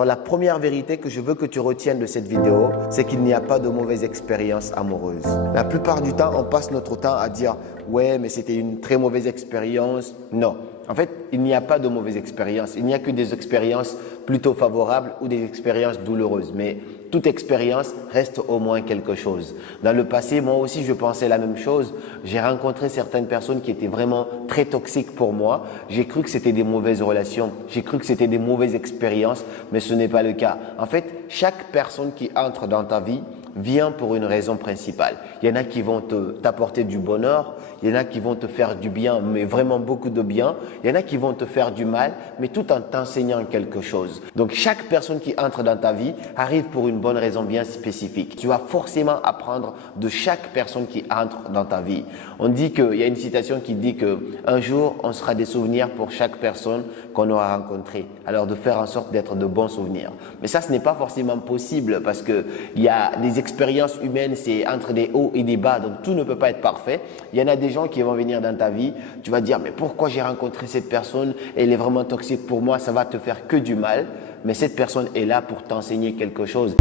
Alors la première vérité que je veux que tu retiennes de cette vidéo, c'est qu'il n'y a pas de mauvaise expérience amoureuse. La plupart du temps, on passe notre temps à dire « ouais, mais c'était une très mauvaise expérience ». Non, en fait, il n'y a pas de mauvaise expérience. Il n'y a que des expériences plutôt favorables ou des expériences douloureuses. Mais toute expérience reste au moins quelque chose. Dans le passé, moi aussi, je pensais la même chose. J'ai rencontré certaines personnes qui étaient vraiment très toxiques pour moi. J'ai cru que c'était des mauvaises relations. J'ai cru que c'était des mauvaises expériences, mais ce n'est pas le cas. En fait, chaque personne qui entre dans ta vie vient pour une raison principale. Il y en a qui vont t'apporter du bonheur, il y en a qui vont te faire du bien, mais vraiment beaucoup de bien. Il y en a qui vont te faire du mal, mais tout en t'enseignant quelque chose. Donc, chaque personne qui entre dans ta vie arrive pour une bonne raison bien spécifique. Tu vas forcément apprendre de chaque personne qui entre dans ta vie. On dit qu'il y a une citation qui dit qu'un jour, on sera des souvenirs pour chaque personne qu'on aura rencontrée. Alors, de faire en sorte d'être de bons souvenirs. Mais ça, ce n'est pas forcément possible parce qu'il y a des expériences humaines, c'est entre des hauts et des bas, donc tout ne peut pas être parfait. Il y en a des gens qui vont venir dans ta vie, tu vas dire mais pourquoi j'ai rencontré cette personne, elle est vraiment toxique pour moi, ça va te faire que du mal, mais cette personne est là pour t'enseigner quelque chose.